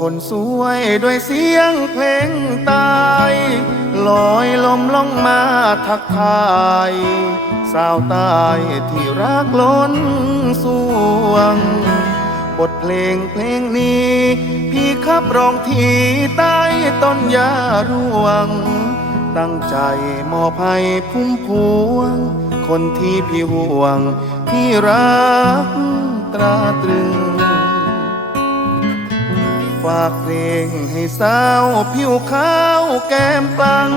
คนสวยด้วยเสียงเพลงตายลอยลมลงมาทักทาย สาวใตายที่รักล้นสวง บทเพลงเพลงนี้ พี่ขับร้องทีใต้ต้นยาร่วง ตั้งใจมอบให้พุ่มพวง คนที่พี่ห่วงพี่รักตราตรึง ฝากเพลงให้สาวผิวขาวแก้มปัง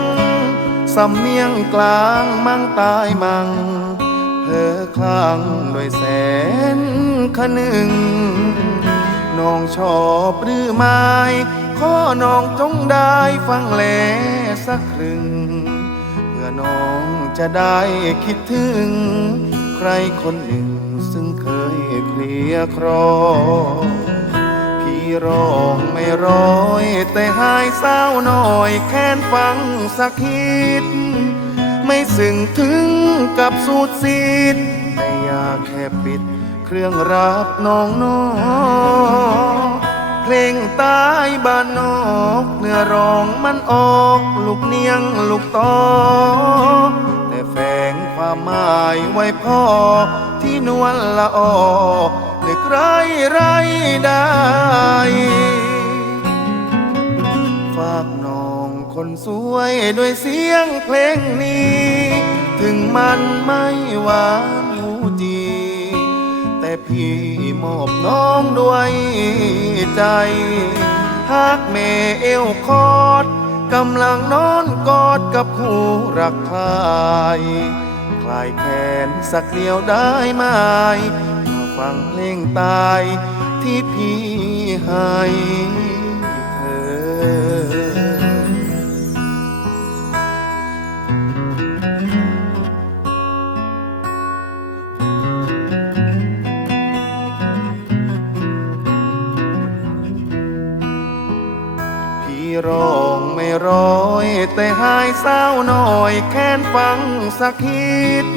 สำเนียงกลางมั่งตายมั่งเพอคลั่งด้วยแสนขนึงน้องชอบหรือไม่ข้อน้องจงได้ฟังแลสักครึ่ง เพื่อน้องจะได้คิดถึง ใครคนหนึ่งซึ่งเคยเคลียครอ ร้องไม่ร้อย แต่หายเศร้าหน่อย แค้นฟังสักคิด ไม่สึงถึงกับสูดซีดแต่อยากแค่ปิด เครื่องรับน้องน้องเพลงตายบ้านนอกเนื้อร้องมันออก ลูกเนียงลูกตอแต่แฝงความหมายไว้พ่อที่นวลละออนึกไรไรได้ สวยด้วยเสียงเพลงนี้ ถึงมันไม่หวานหูจี แต่พี่มอบน้องด้วยใจ หากเมเอวคอดกำลังนอนกอดกับคู่รักใครคลายแขนสักเดียวได้ไหมมาฟังเพลงตายที่พี่ให้ ร้องไม่ร้อย แต่หายเศร้าหน่อยแค้นฟังสักคิด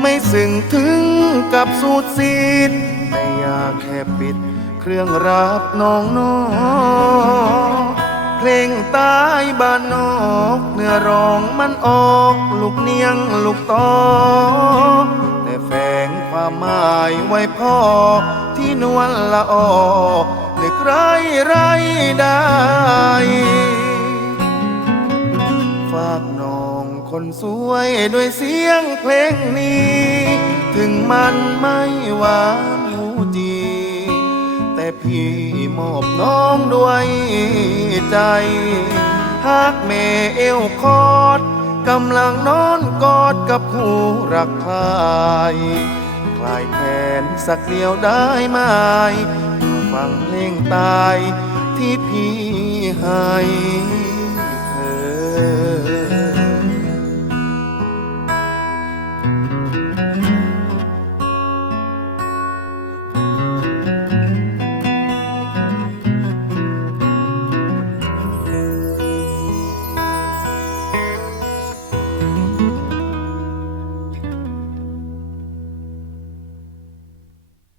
ไม่สึงถึงกับสูดซีดแต่อยากแค่ปิด เครื่องรับน้องน้องเพลงตายบ้านนอกเนื้อร้องมันออก ลูกเนียงลูกตอแต่แฝงความหมายไว้พ่อที่นวลละออก ไรไรได้ ฝากน้องคนสวยด้วยเสียงเพลงนี้ ถึงมันไม่หวานหูจี แต่พี่มอบน้องด้วยใจหากเมเอวคอดกำลังนอนกอดกับคู่รักใคร คลายแขนสักเดียวได้ไหมฟังเพลงตายที่พี่ให้